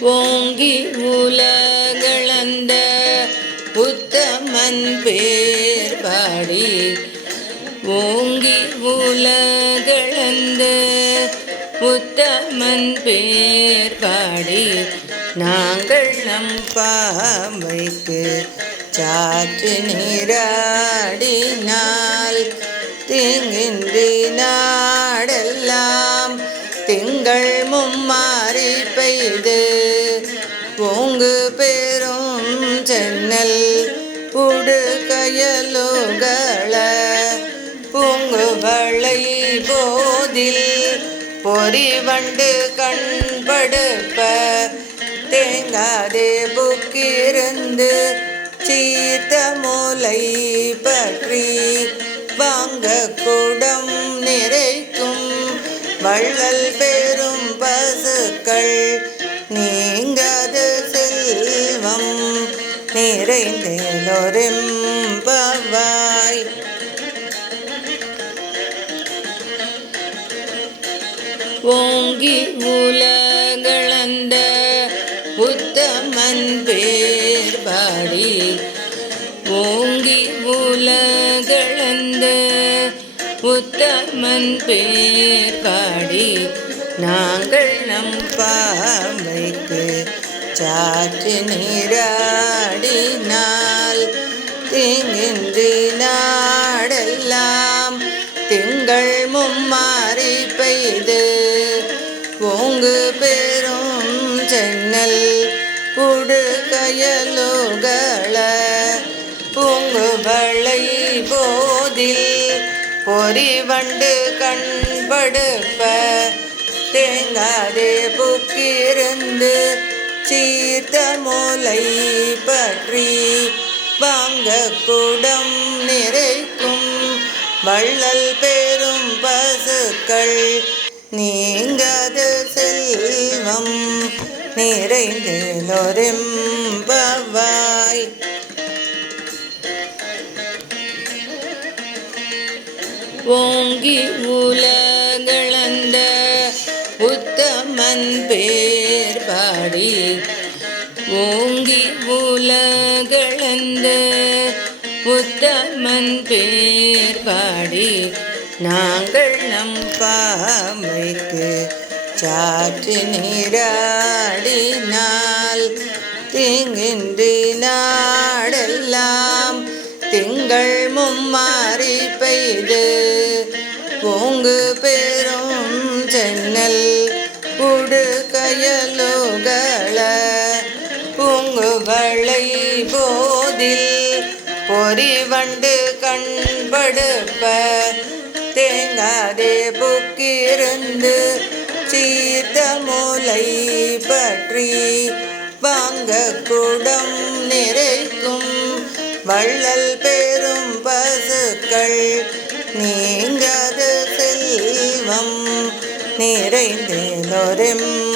ஓங்கி உலகளந்த உத்தமன் பேர் பாடி ஓங்கி உலகளந்த உத்தமன் பேர் பாடி நாங்கள் நம் பாவைக்கு சாற்று நீராடினால் தீங்கின்றி நாடெல்லாம் திங்கள் மும்மாறி பெய்து ஓங்கு பெரும் சென்னல் உடு கயலுகள பூங்குவளை போதில் பொறிவண்டு கண்படுப்ப தேங்காதே புக்கிருந்து சீர்த்த மூலை பற்றி வாங்க குடம் நிறைக்கும் வள்ளல் பெரும் பசுக்கள் நீங்காத செல்வம் நிறைந்தேலொரெம்பவாய். ஓங்கி உலகளந்த உத்தமன் பேர் பாடி ஓங்கி உலகளந்த உத்தமன் பேர் பாடி நாங்கள் நம் பாவைக்கு சாற்று நீராடினால் தீங்கின்றி நாடெல்லாம் திங்கள் மும்மாறி பெய்து ஓங்கு பெரும் சென்னல் உடு கயலுகள பூங்குவளை போதில் பொறிவண்டு கண்படுப்ப தேங்காதே புக்கிருந்து சீர்த்த மூலை பற்றி வாங்க குடம் நிறைக்கும் வள்ளல் பெரும் பசுக்கள் நீங்காத செல்வம் நிறைந்தேலொரெம்பவாய். ஓங்கி உலகளந்த உத்தமன் பேர் பாடி ஓங்கி உலகளந்த உத்தமன் பேர் பாடி நாங்கள் நம் பாவைக்கு சாற்று நீராடினால் தீங்கின்றி நாடெல்லாம் திங்கள் மும்மாறி பெய்து ஓங்கு பெரும் சென்னல் உடு கயலுகள பூங்குவளை போதில் பொறிவண்டு கண்படுப்ப தேங்காதே புக்கிருந்து சீர்த்த மூலை பற்றி வாங்க குடம் நிறைக்கும் வள்ளல் பெரும் பசுக்கள் நீங்காத செல்வம் நிறைந்தேலொரெம்பவாய்.